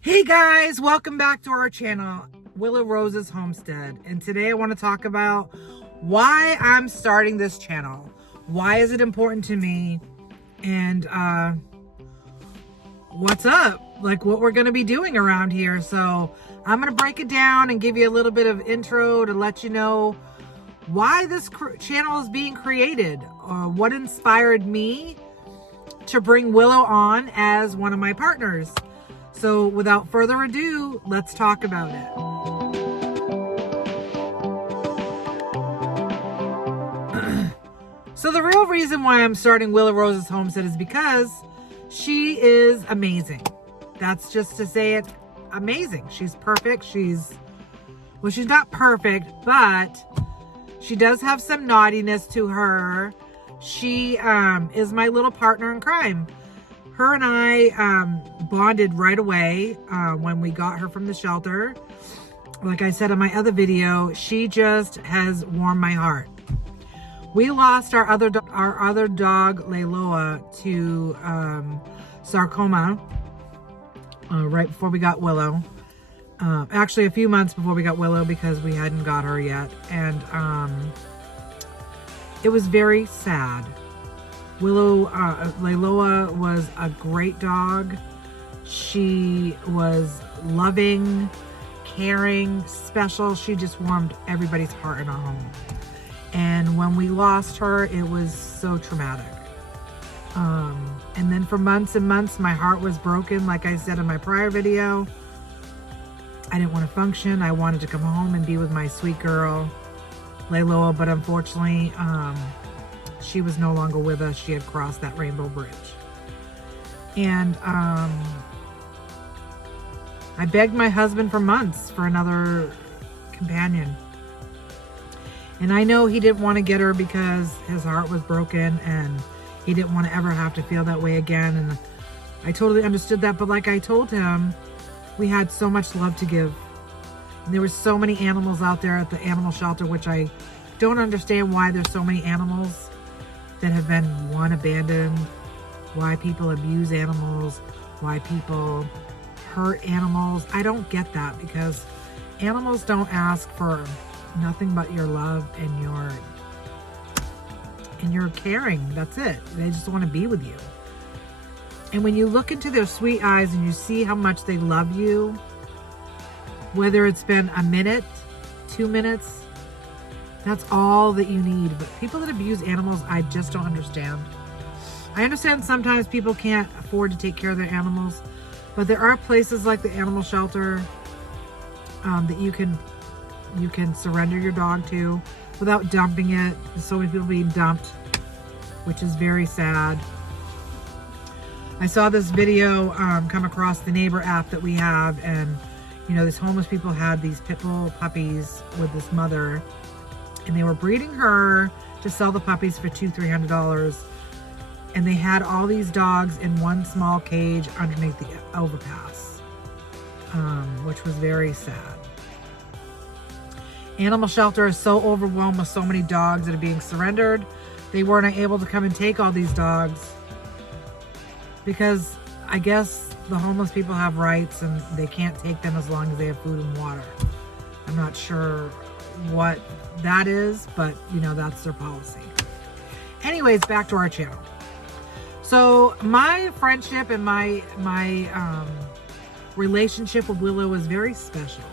Hey guys, welcome back to our channel, Willow Rose Homestead. And today I want to talk about why I'm starting this channel. Why is it important to me? And what's up? Like what we're going to be doing around here. So I'm going to break it down and give you a little bit of intro to let you know why this channel is being created. What inspired me to bring Willow on as one of my partners. So without further ado, let's talk about it. So the real reason why I'm starting Willow Rose Homestead is because she is amazing. That's just to say it, amazing. She's perfect. She's not perfect, but she does have some naughtiness to her. She is my little partner in crime. Her and I bonded right away when we got her from the shelter. Like I said in my other video, she just has warmed my heart. We lost our other dog, Layloa, to sarcoma right before we got Willow. Actually, a few months before we got Willow because we hadn't got her yet. And it was very sad. Layloa was a great dog. She was loving, caring, special. She just warmed everybody's heart in our home. And when we lost her, it was so traumatic. And then for months and months, my heart was broken. Like I said in my prior video, I didn't want to function. I wanted to come home and be with my sweet girl, Layloa, but unfortunately, she was no longer with us. She had crossed that rainbow bridge. And I begged my husband for months for another companion. And I know he didn't want to get her because his heart was broken and he didn't want to ever have to feel that way again. And I totally understood that. But like I told him, we had so much love to give. And there were so many animals out there at the animal shelter, which I don't understand why there's so many animals that have been, abandoned, why people abuse animals, why people hurt animals. I don't get that because animals don't ask for nothing but your love and your caring. That's it. They just want to be with you. And when you look into their sweet eyes and you see how much they love you, whether it's been a minute, 2 minutes, that's all that you need. But people that abuse animals, I just don't understand. I understand sometimes people can't afford to take care of their animals, but there are places like the animal shelter that you can surrender your dog to without dumping it. There's so many people being dumped, which is very sad. I saw this video come across the neighbor app that we have, and these homeless people had these pit bull puppies with this mother, and they were breeding her to sell the puppies for $200-300. And they had all these dogs in one small cage underneath the overpass, which was very sad. Animal shelter is so overwhelmed with so many dogs that are being surrendered. They weren't able to come and take all these dogs because I guess the homeless people have rights and they can't take them as long as they have food and water. I'm not sure what that is, but that's their policy. Anyways, back to our channel. So my friendship and my relationship with Willow was very special.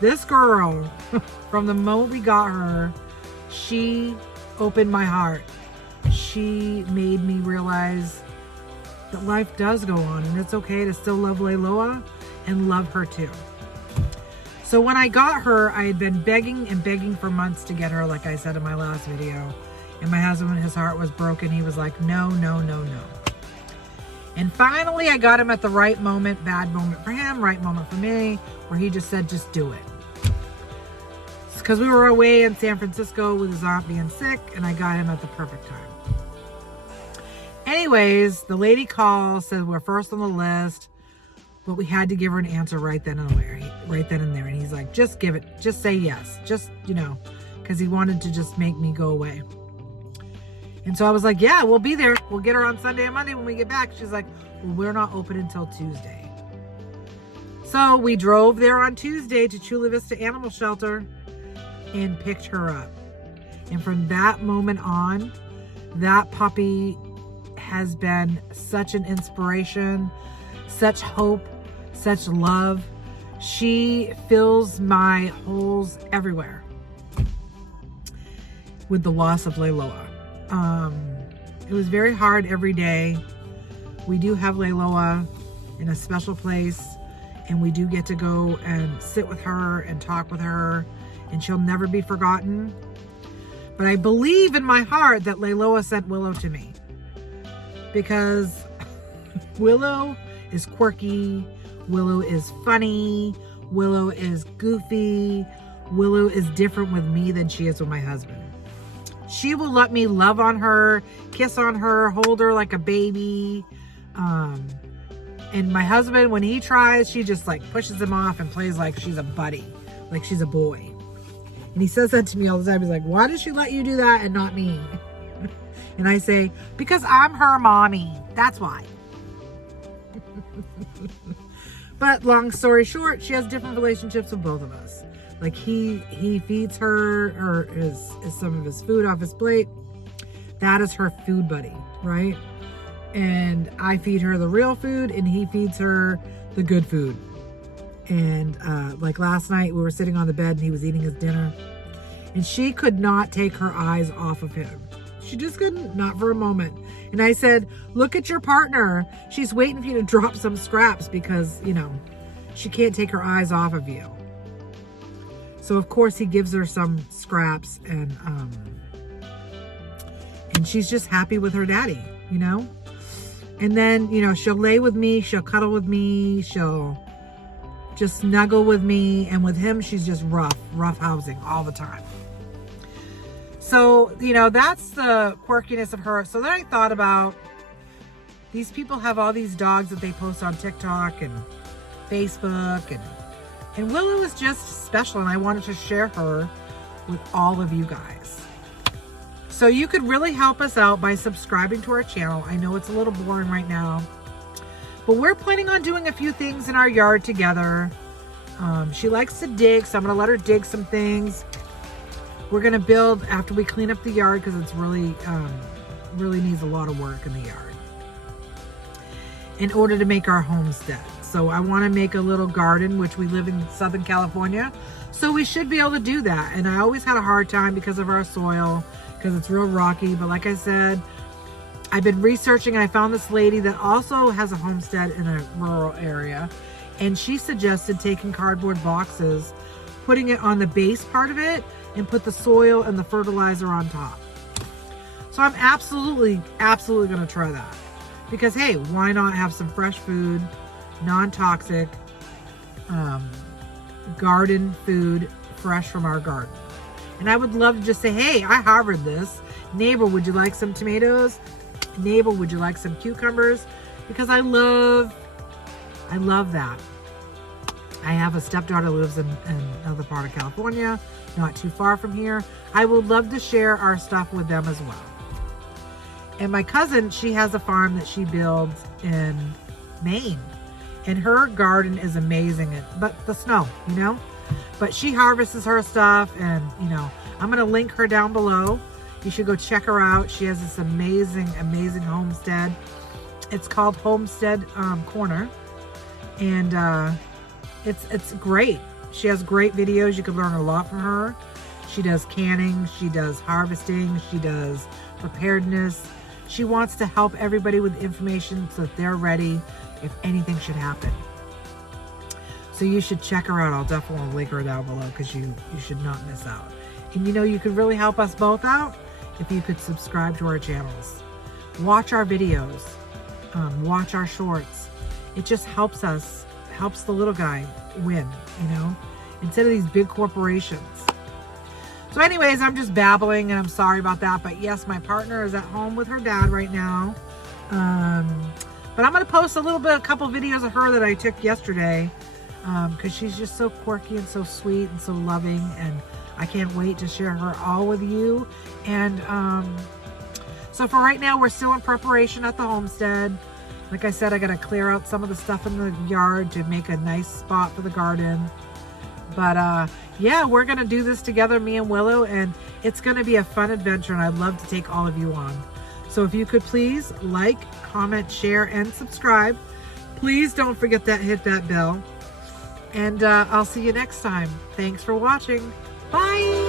This girl, from the moment we got her, she opened my heart. She made me realize that life does go on and it's okay to still love Layloa and love her too. So when I got her, I had been begging and begging for months to get her, like I said in my last video. And my husband, his heart was broken. He was like, no, no, no, no. And finally, I got him at the right moment, bad moment for him, right moment for me, where he just said, just do it. Because we were away in San Francisco with his aunt being sick, and I got him at the perfect time. Anyways, the lady calls, said we're first on the list, but we had to give her an answer right then and there. And he's like, just give it, just say yes. Just, because he wanted to just make me go away. And so I was like, yeah, we'll be there. We'll get her on Sunday and Monday when we get back. She's like, well, we're not open until Tuesday. So we drove there on Tuesday to Chula Vista Animal Shelter and picked her up. And from that moment on, that puppy has been such an inspiration, such hope, such love. She fills my holes everywhere with the loss of Layloa. It was very hard every day. We do have Layloa in a special place, and we do get to go and sit with her and talk with her, and she'll never be forgotten. But I believe in my heart that Layloa sent Willow to me, because Willow is quirky, Willow is funny, Willow is goofy, Willow is different with me than she is with my husband. She will let me love on her, kiss on her, hold her like a baby. And my husband, when he tries, she just like pushes him off and plays like she's a buddy, like she's a boy. And he says that to me all the time. He's like, why does she let you do that and not me? And I say, because I'm her mommy. That's why. But long story short, she has different relationships with both of us. Like he feeds her, or is some of his food off his plate. That is her food buddy, right? And I feed her the real food, and he feeds her the good food. And like last night, we were sitting on the bed and he was eating his dinner, and she could not take her eyes off of him. She just couldn't, not for a moment. And I said, look at your partner. She's waiting for you to drop some scraps because, you know, she can't take her eyes off of you. So of course he gives her some scraps, and she's just happy with her daddy, you know? And then, you know, she'll lay with me, she'll cuddle with me, she'll just snuggle with me. And with him, she's just rough housing all the time. So, you know, that's the quirkiness of her. So then I thought about, these people have all these dogs that they post on TikTok and Facebook, and Willow is just special, and I wanted to share her with all of you guys. So you could really help us out by subscribing to our channel. I know it's a little boring right now, but we're planning on doing a few things in our yard together. She likes to dig, so I'm going to let her dig some things. We're going to build after we clean up the yard, because it's really needs a lot of work in the yard in order to make our homestead. So I want to make a little garden, which we live in Southern California, so we should be able to do that. And I always had a hard time because of our soil, because it's real rocky. But like I said, I've been researching, and I found this lady that also has a homestead in a rural area, and she suggested taking cardboard boxes, putting it on the base part of it, and put the soil and the fertilizer on top. So I'm absolutely going to try that, because hey, why not have some fresh food, non-toxic garden food, fresh from our garden. And I would love to just say, hey, I harbored this. Neighbor, would you like some tomatoes? Neighbor, would you like some cucumbers? Because I love that. I have a stepdaughter who lives in another part of California, not too far from here. I would love to share our stuff with them as well. And my cousin, she has a farm that she builds in Maine, and her garden is amazing. But the snow, you know, but she harvests her stuff, and you know, I'm going to link her down below. You should go check her out. She has this amazing homestead. It's called Homestead Corner, and it's great. She has great videos. You can learn a lot from her. She does canning, she does harvesting, she does preparedness. She wants to help everybody with information so that they're ready if anything should happen. So you should check her out. I'll definitely link her down below, because you should not miss out. And you know, you could really help us both out if you could subscribe to our channels. Watch our videos. Watch our shorts. It just helps us, helps the little guy win, you know, instead of these big corporations. So anyways, I'm just babbling, and I'm sorry about that. But yes, my partner is at home with her dad right now. But I'm going to post a couple videos of her that I took yesterday, because she's just so quirky and so sweet and so loving, and I can't wait to share her all with you. And so for right now, we're still in preparation at the homestead. Like I said, I got to clear out some of the stuff in the yard to make a nice spot for the garden. But yeah, we're going to do this together, me and Willow, and it's going to be a fun adventure, and I'd love to take all of you on. So if you could please like, comment, share, and subscribe. Please don't forget that, hit that bell. And I'll see you next time. Thanks for watching. Bye.